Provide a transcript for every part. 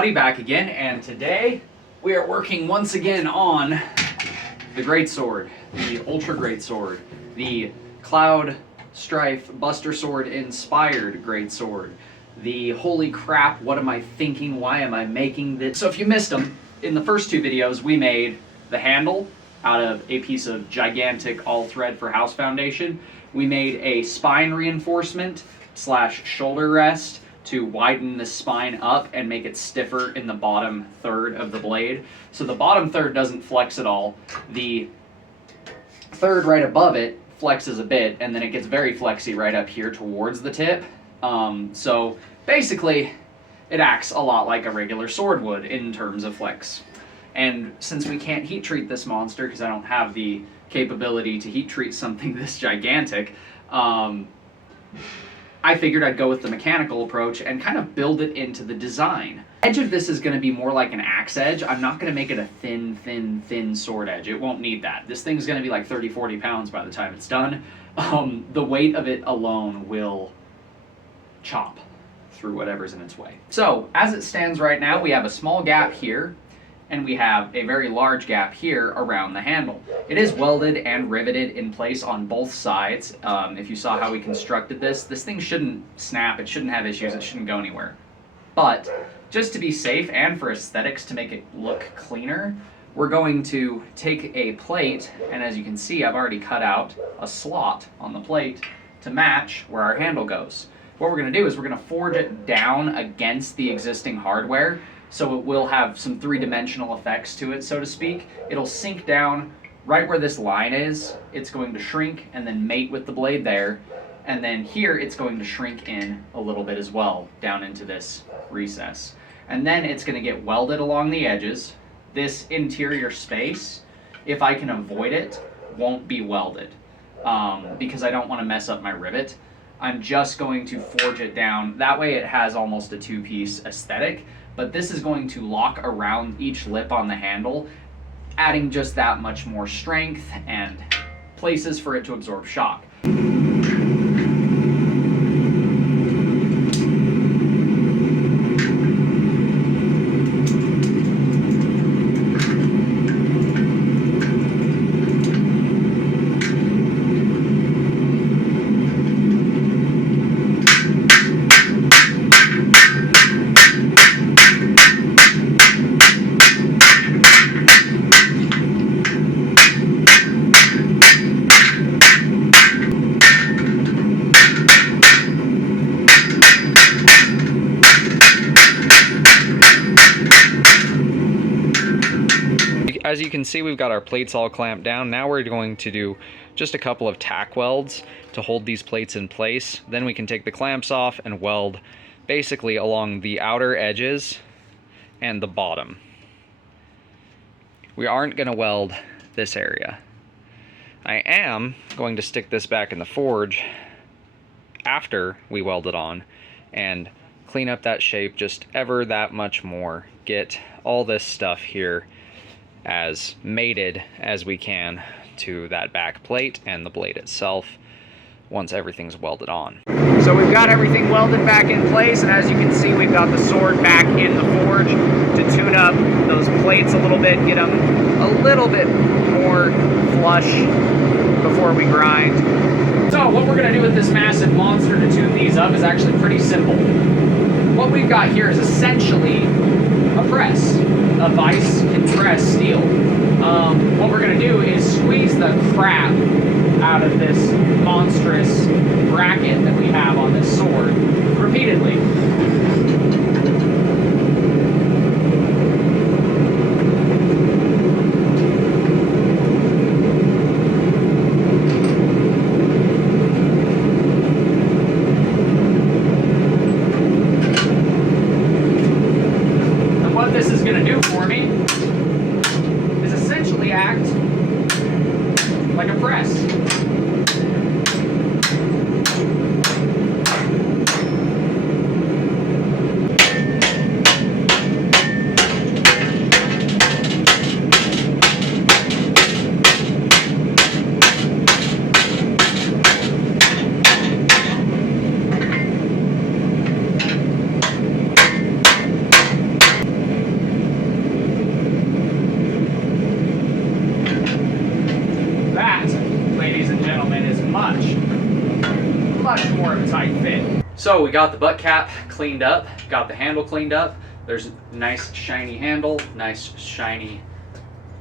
everybody, back again, and today we are working once again on the Greatsword, the Ultra Greatsword, the Cloud Strife Buster Sword inspired Greatsword, the holy crap, what am I thinking, why am I making this? So if you missed them, in the first two videos we made the handle out of a piece of gigantic all thread for house foundation. We made a spine reinforcement slash shoulder rest to widen the spine up and make it stiffer in the bottom third of the blade. So the bottom third doesn't flex at all. The third right above it flexes a bit, and then it gets very flexy right up here towards the tip. So basically, it acts a lot like a regular sword would in terms of flex. And since we can't heat treat this monster, because I don't have the capability to heat treat something this gigantic, I figured I'd go with the mechanical approach and kind of build it into the design. The edge of this is going to be more like an axe edge. I'm not going to make it a thin sword edge. It won't need that. This thing's going to be like 30-40 pounds by the time it's done. The weight of it alone will chop through whatever's in its way. So, as it stands right now, we have a small gap here, and we have a very large gap here around the handle. It is welded and riveted in place on both sides. If you saw how we constructed this thing shouldn't snap, it shouldn't have issues, it shouldn't go anywhere. But just to be safe and for aesthetics to make it look cleaner, we're going to take a plate, and as you can see, I've already cut out a slot on the plate to match where our handle goes. What we're gonna do is we're gonna forge it down against the existing hardware, so it will have some three-dimensional effects to it, so to speak. It'll sink down right where this line is. It's going to shrink and then mate with the blade there. And then here it's going to shrink in a little bit as well, down into this recess. And then it's going to get welded along the edges. This interior space, if I can avoid it, won't be welded because I don't want to mess up my rivet. I'm just going to forge it down. That way it has almost a two-piece aesthetic. But this is going to lock around each lip on the handle, adding just that much more strength and places for it to absorb shock. As you can see, we've got our plates all clamped down. Now we're going to do just a couple of tack welds to hold these plates in place. Then we can take the clamps off and weld basically along the outer edges and the bottom. We aren't going to weld this area. I am going to stick this back in the forge after we weld it on and clean up that shape just ever that much more. Get all this stuff here as mated as we can to that back plate and the blade itself once everything's welded on. So we've got everything welded back in place, and as you can see, we've got the sword back in the forge to tune up those plates a little bit, get them a little bit more flush before we grind. So what we're going to do with this massive monster to tune these up is actually pretty simple. What we've got here is essentially a press, a vice compressed steel. What we're going to do is squeeze the crap out of this monstrous bracket that we have on this sword repeatedly. And what this is going to do for me is essentially act like a press. much more of a tight fit. So we got the butt cap cleaned up, got the handle cleaned up. There's a nice shiny handle, nice shiny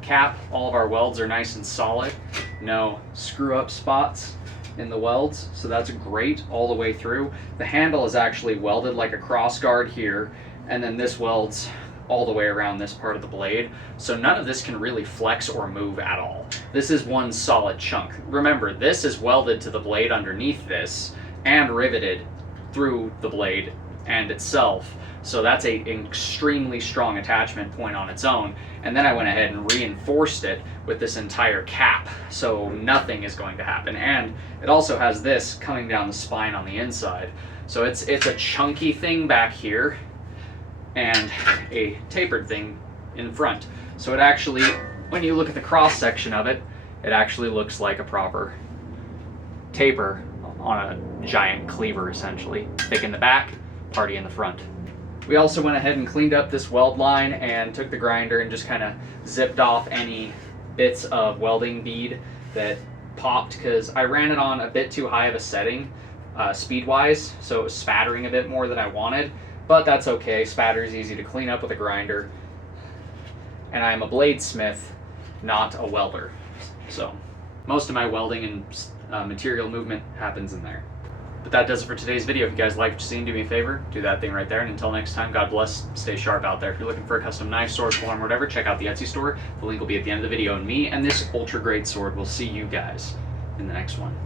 cap. All of our welds are nice and solid. No screw up spots in the welds, so that's great all the way through. The handle is actually welded like a cross guard here, and then this welds all the way around this part of the blade, so none of this can really flex or move at all. This is one solid chunk. Remember, this is welded to the blade underneath this and riveted through the blade and itself, so that's an extremely strong attachment point on its own. And then I went ahead and reinforced it with this entire cap, so nothing is going to happen. And it also has this coming down the spine on the inside, so it's a chunky thing back here and a tapered thing in front. So it actually, when you look at the cross section of it, it actually looks like a proper taper on a giant cleaver, essentially. Thick in the back, party in the front. We also went ahead and cleaned up this weld line and took the grinder and just kind of zipped off any bits of welding bead that popped, because I ran it on a bit too high of a setting speed-wise, so it was spattering a bit more than I wanted. But that's okay, spatter is easy to clean up with a grinder. And I'm a bladesmith, not a welder. So most of my welding and material movement happens in there. But that does it for today's video. If you guys liked what you seen, do me a favor, do that thing right there. And until next time, God bless, stay sharp out there. If you're looking for a custom knife, sword, form, whatever, check out the Etsy store. The link will be at the end of the video. And me and this ultra great sword will see you guys in the next one.